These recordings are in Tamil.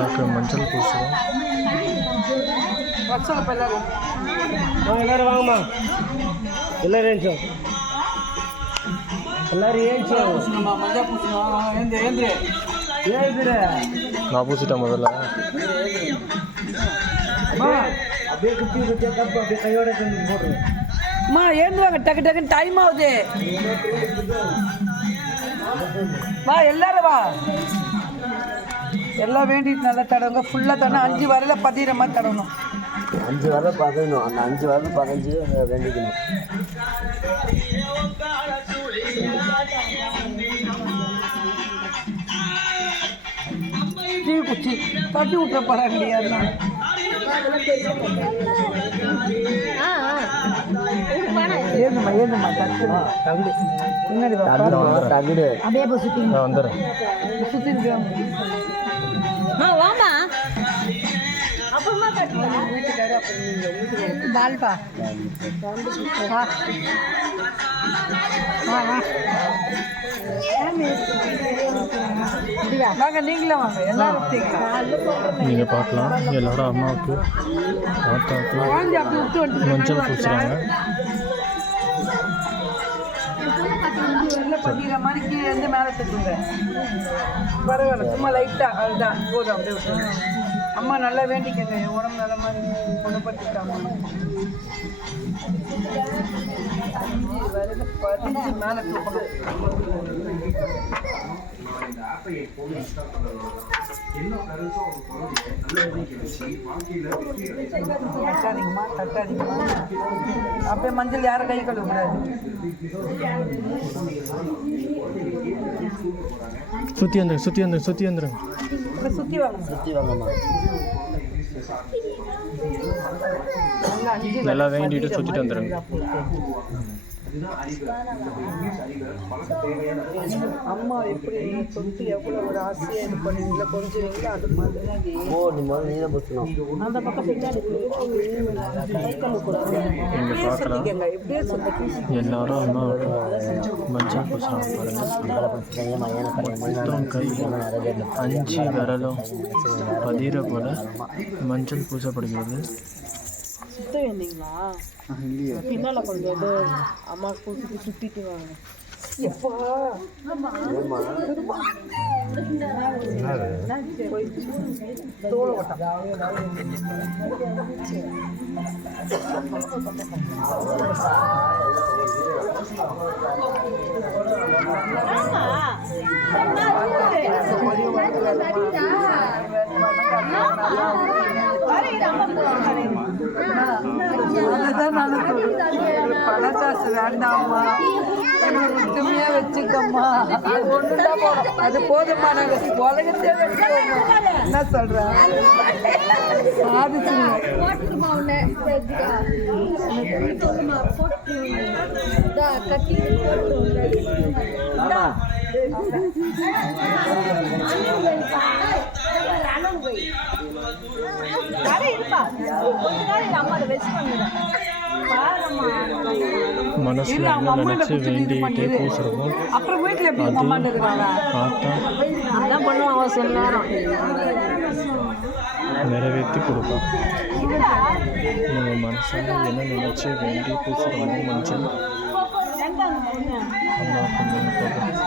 மஞ்சள் பூசுகிறோம் வச்சலப்ப எல்லாரும் வாங்கம்மா எல்லாரும் ஏஞ்சோ எல்லாரும் ஏஞ்சோ நான் பூசிட்டேன் முதல்ல அப்படியே குத்தி குத்தியா கப்பு அப்படியே கையோட தந்து போடுறோம் அம்மா ஏந்து வாங்க டக்கு டக்குன்னு டைம் ஆகுது வா எல்லாரும் வா எல்லாம் வேண்டிட்டு நல்லா தடவுங்க. ஃபுல்லாக தடணும் அஞ்சு வரையில பதிகிற மாதிரி தடவணும். அஞ்சு வரல பதினொன்று அந்த அஞ்சு வரல பதினஞ்சு வேண்டிக்கணும். டீ குச்சி. தட்டி விட்டுற போகிறாங்க யாருன்னா. ஏந்துமா ஏந்துமா தட்டு. தகுடு பாரு. தகுடு அப்படியே போய் சுற்றி நான் வந்துடுறேன். சுற்றி பால்பா. வா. வா வா. வாங்க நீங்களும் வாங்க. எல்லாரும் தீக்கலாம் நீங்கள் பார்க்கலாம் எல்லாரும் அம்மாவுக்கு மஞ்சள் பூசுகிறாங்க வெளில மாதிரி கீழே இருந்து மேலே தட்டுங்க. பரவாயில்ல சும்மா லைட்டாக அதுதான். போதும் அப்படியே விட்டுருங்க. அம்மா நல்லா வேண்டிக்கங்க என் உடம்பு நல்ல மாதிரி குணப்படுத்திட்டாங்க அஞ்சு வரையில பதினஞ்சு மேலே தூக்கணும் தட்டாதீங்கம்மா தட்டாதீங்கம்மா. அப்படியே மஞ்சள் யாரும் கை கழுவக்கூடாது சுற்றி வந்துருங்க சுற்றி வந்துருங்க சுற்றி வந்துருங்க சுற்றி வாங்க. சுற்றி வாங்கம்மா. நல்லா நல்லா வேண்டிட்டு சுற்றிட்டு வந்துடுங்க அம்மா எப்படி தொட்டு எவ்வளோ ஒரு ஆசையாக இது பண்ணுவீங்களா கொஞ்சம் அது மாதிரி. ஓ நீ முதல்ல நீ தான் பசணும் அந்த பக்கம் பின்னாடி எல்லாரும் அம்மாவுக்கு மஞ்சள் மொத்தம் கை அஞ்சு விரலும் பதிர போல மஞ்சள் பூசப்படுகிறது. சுத்த வேண்டிங்களா பின்னால் கொஞ்சம் அம்மா கூட்டிட்டு சுற்றிட்டு வாங்க. எப்பா? தோலை அதுதான் நானும் சொல்றேன். பணக்காசு வேண்டாமா மட்டுமே வச்சுக்கம்மா அது ஒண்ணுதான் போதும் அது போதும்மா நாங்க உலகத்தையே வச்சுக்கோமா என்ன சொல்றேன் சாதிச்சுங்க அவங்க என்ன நினச்சி பண்ணிடு பூசுகிறோமோ அப்புறம் வீட்டுல எப்படி அம்மாண்ட இருக்காங்க? ஆத்தா அதான் பண்ணுவான் அவன் சில நேரம். நிறைவேற்றி கொடுப்போம் நம்ம மனசால என்ன நினச்சி வேண்டி பூசுகிறோமோ மஞ்சள் அம்மாவுக்கு முன்பகம்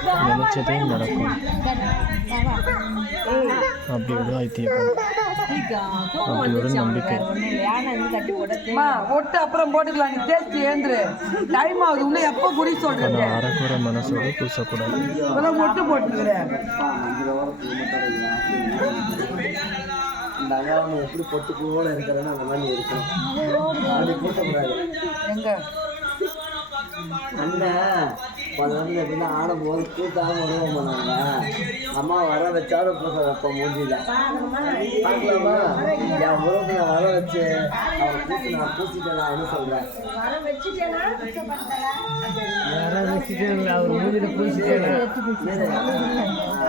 அம்மாவுக்கு சுத்தம் நினச்சதே நடக்கும். அப்படி ஒரு ஐத்தியம் அப்படி ஒரு நம்பிக்கை. அம்மா ஒட்டு அப்புறம் போட்டுக்கலாம். நீ தேய்ச்சி ஏந்துரு டைம் ஆகுது. இன்னும் எப்போ குடி சொல்றது? ஆனால் அறக்குறை மனசோடு பூசக்கூடாது. இப்பதான் ஒட்டு போட்டுக்கிறேன் அகாவணி எப்படி பொட்டு கூட இருக்கிறேன்னு அந்த மாதிரி இருக்கணும். அப்படி பூட்டக்கூடாது எங்க? பல வந்து எப்படின்னா ஆடும் போது கூட்டாம வருவோம் நாங்க அம்மா வர வச்சாலும் பூச வைப்போம் மூஞ்சில பார்க்கலாமா? என் உறவுக்கு நான் வர வச்சு அவரை பூசி நான் பூசிட்டேன் வர வச்சுட்டேன் அவர்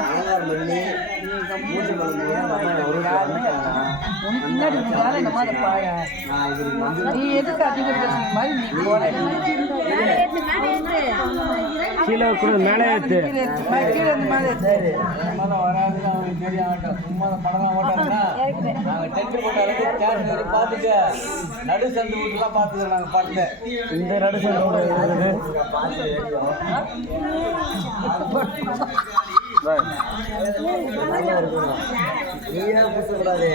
அலங்காரம் பண்ணி மூஞ்சி அம்மா பின்னாடி நான் இவருக்கு மஞ்சள் நீ எதுக்கு அதிகம் மாதிரி நீ கீழே கூட மேலே ஏத்து. கீழே மேலே வராதுன்னு அவனுக்கு தெரிய ஆட்டம் சும்மா படம் ஓட்டாருன்னா நாங்கள் டென்ட் போட்ட அளவுக்கு பார்த்துட்டு நடு சந்து வீட்டுலாம் பார்த்துக்கிறோம் இந்த நடு சைடு நீயே பூசக்கூடாது?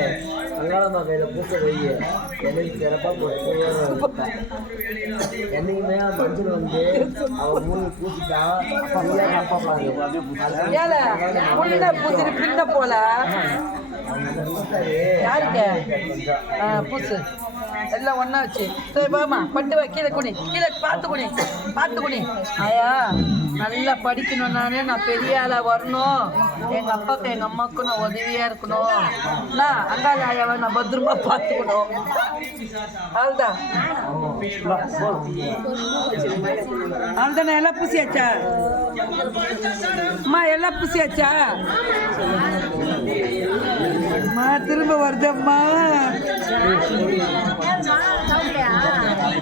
அங்காளம்மா கையில் பூச வை எனக்கு சிறப்பாக என்னைக்குமே மஞ்சள் வந்து அவன் மூணு பூசிட்டா பூசிட்டு பின்ன போல யாருக்கு பூசு எல்லாம் ஒன்றா வச்சு. சரி பாமா பட்டு வை கீழே குனி கீழே பார்த்து குனி பார்த்து குனி. ஆயா நல்லா படிக்கணும் நானே நான் பெரிய ஆளாக வரணும். எங்கள் அப்பாவுக்கு எங்கள் அம்மாவுக்கு நான் உதவியாக இருக்கணும். நான் அங்காள ஆயாவை நான் பத்திரமா பார்த்துக்கணும். அதுதான் அதுதானே எல்லாம் பூசியாச்சா அம்மா எல்லாம் பூசியாச்சா அம்மா திரும்ப வருதம்மா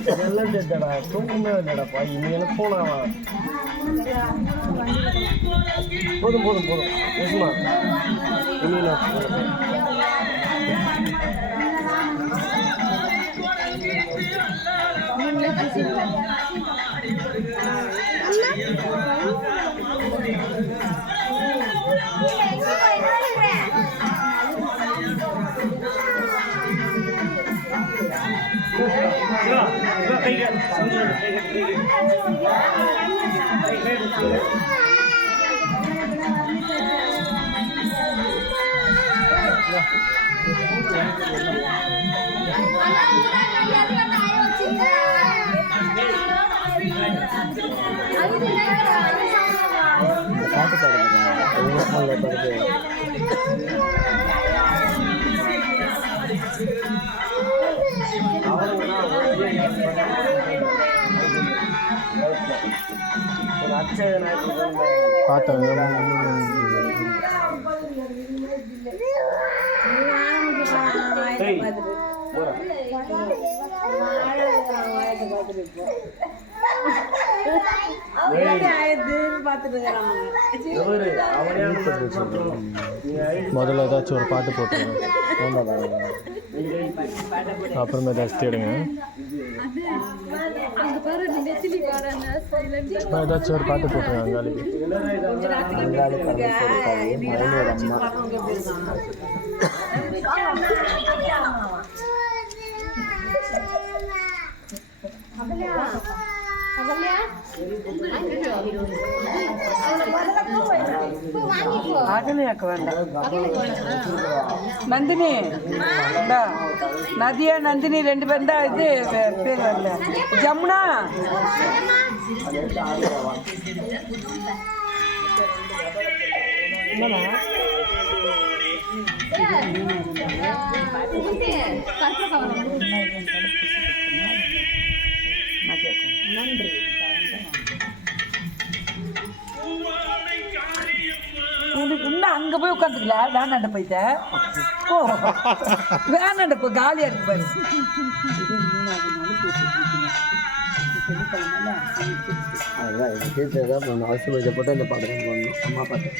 இதெல்லாம் தெரிஞ்சடா தூக்கமே இல்லைடாப்பா இனி எனக்கு போனாவா போதும் போதும். போதும் எஸ்மா இனி நான் போகிறேன் பாட்டு பாடுங்க. பார்த்தேன் முதல்ல ஏதாச்சும் ஒரு பாட்டு போட்டுருங்க. அப்புறமா ஏதாச்சும் தேடுங்க. ஏதாச்சும் ஒரு பாட்டு போட்டுருங்க அங்காளிக்கு அங்காளி பரமேஸ்வரி அகலையாக்க வேண்டாம். நந்தினி இந்தா. நதியா நந்தினி ரெண்டு பேரும் தான் இது பேர் வரல. ஜமுனா. உனக்கு போய் உட்காந்துக்கல வேணாண்ட போயிட்ட ஓ வேணாண்ட போ காலியாக இருக்கு பாரு. அதுதான் எங்கள் டீச்சர் பண்ணணும். அவசியம் பாட்டு பண்ணணும் அம்மா பாட்டு.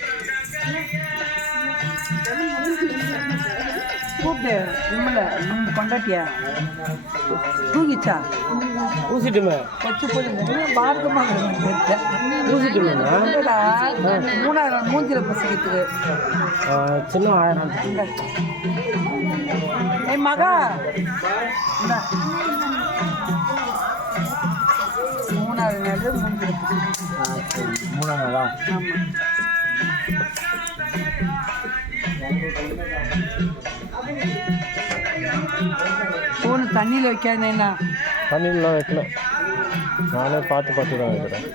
கூப்பிட்டு உண்மையில நம்ம கொண்டாட்டியா தூங்கிச்சா? ஊசிட்டுமே வச்சு போடுங்க பாரதமாக ஊசிட்டுமே மூணாயிரம் மூஞ்சில பசிக்கிறதுக்கு சின்ன ஆயிரம். ஏய் மகா. மூணாவது நாள் மூஞ்சில நாளா ஃபோனு தண்ணியில் வைக்காதேண்ணா தண்ணியெலாம் வைக்கல. நானே பார்த்து பார்த்து தான் வைக்கிறேன்.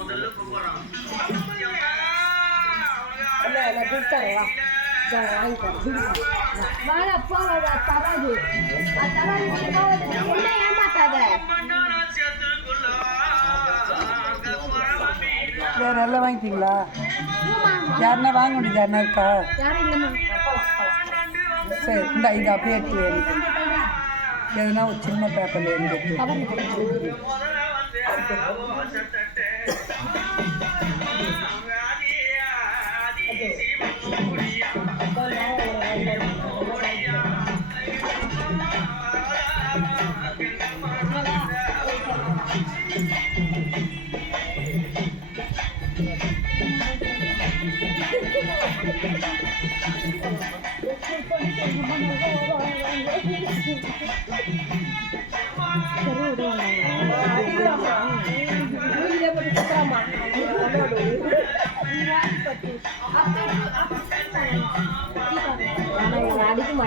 வாழை போகாத தராது தராது என்ன ஏமாத்தாத? வேற எல்லாம் வாங்கிட்டீங்களா? யாருன்னா வாங்க முடியுது யாருன்னா இருக்கா? சரி இந்த இது அப்படியே எடுத்து வை எனக்கு. எதுனா ஒரு சின்ன பேப்பர்ல எழுதி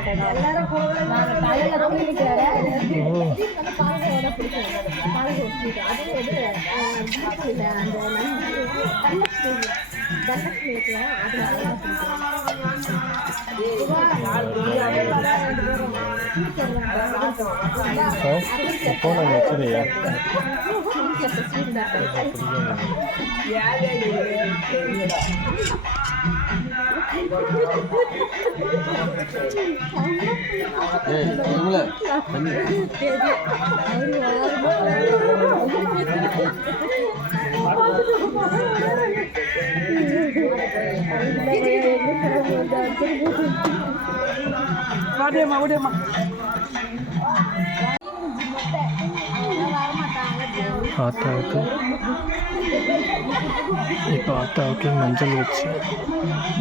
தனலட்சுமி தனலட்சுமி அது நல்லா பிடிக்கும் ஆ வச்சுருயா ஏய் இவங்கள வாடியம்மா. ஓடியம்மா ஆத்தாவுக்கு. இப்போ ஆத்தாவுக்கு மஞ்சள் வச்சு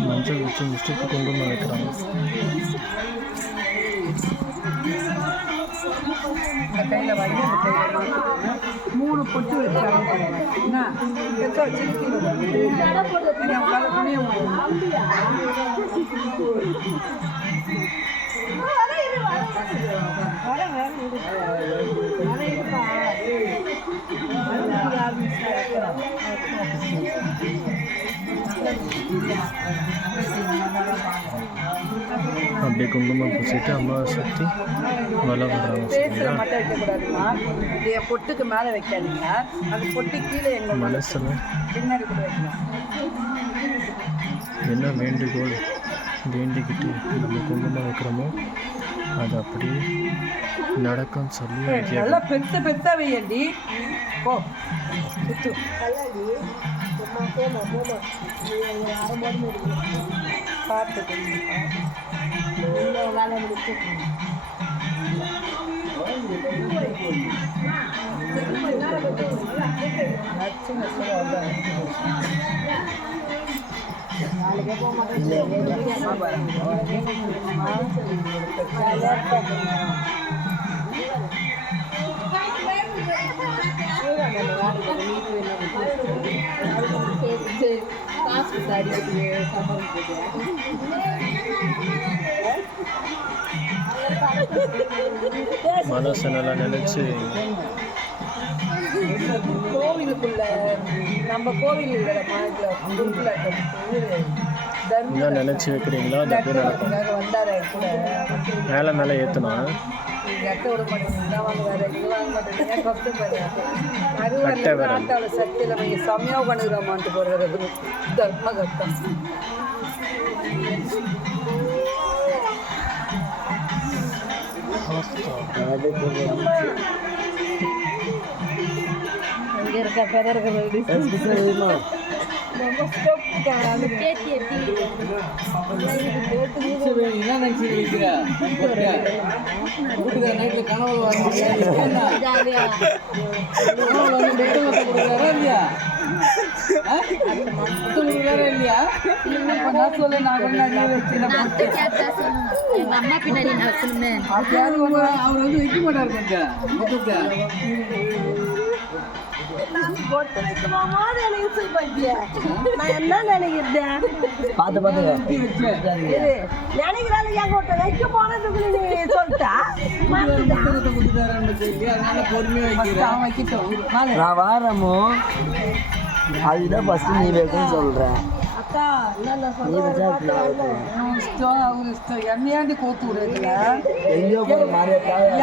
மஞ்சள் வச்சு முடிச்சுட்டு குங்குமம் வைக்கிறாங்க. கையில் வாங்கி மூணு பொட்டு வச்சாங்க. என்ன? எத்தோ சிரிக்கீங்க வர. அப்படியே குங்குமம் பூசிட்டு அம்மாவை சுற்றி வலை சரிங்களா மட்டும் வைக்கக்கூடாதுமா? இது பொட்டுக்கு மேலே வைக்காதீங்க. அந்த பொட்டு கீழே எங்கள் மனசில் பின்னாடி கூட வைக்கலாம். என்ன வேண்டுகோள் வேண்டிக்கிட்டு நம்ம குங்குமம் வைக்கிறோமோ அது அப்படியே நடக்கும்னு சொல்லி நல்லா பெருசா பெருசா வையண்டி போ. சுத்து. பார்த்து வேலை முடிச்சு நச்சுங்க சொல்ல காசு அடிக்கிறது மனசை நல்லா நினச்சி. கோவிலுக்குள்ள நம்ம கோவில் என்ன நினச்சி வைக்கிறீங்களோ? அது அப்படியே நடக்கும் மேலே மேலே ஏற்றணும் அட்டை விட மாட்டேங்கிறீங்க வாங்க வேற எங்க வாங்க மாட்டேங்கிறீங்க ஏன் கஷ்டப்படுறேன் அது வேற. ஆட்டாவில் சத்தியில் நீங்கள் செம்மையாக பண்ணுகிறோமான்ட்டு போடுறது தர்ம கஷ்டம் இங்கே இருக்க இருக்கிற அவர் வந்து வைக்க மாட்டார் கொஞ்சம். என்ன நினைக்கிறேன்? பார்த்து பார்த்து நினைக்கிறாள் என் கொட்ட வைக்க நீ சொல்லிட்டா? நான் வாரமோ அதுதான் ஃபஸ்ட்டு நீ வைக்கணும்னு சொல்கிறேன் என்னையாண்டி கோத்து விடுறதுல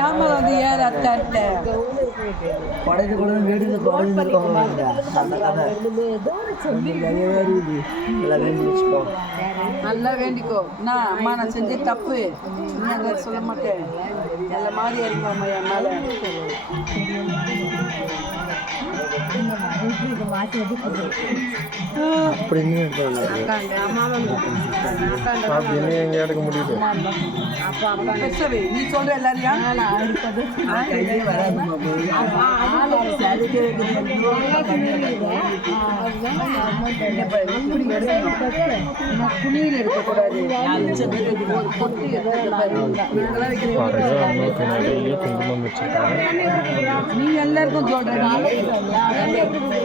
ஏமா வந்து ஏற அத்தாட்ட படைத்து கூட வச்சுக்கோ நல்லா வேண்டிக்கோ. நான் அம்மா நான் செஞ்ச தப்பு. சொல்ல மாட்டேன். எல்லா மாதிரி என் மேலே. அப்படின்னு அப்படின்னு எங்கே எடுக்க முடியுது நீ சொல்ற எல்லாரையும் குங்குமம் வச்சுருக்காங்க நீ எல்லாருக்கும் சொல்ற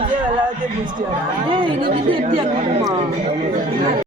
அதே எல்லாத்தையும் முடிச்சிட்டியா இது எப்படி எப்படி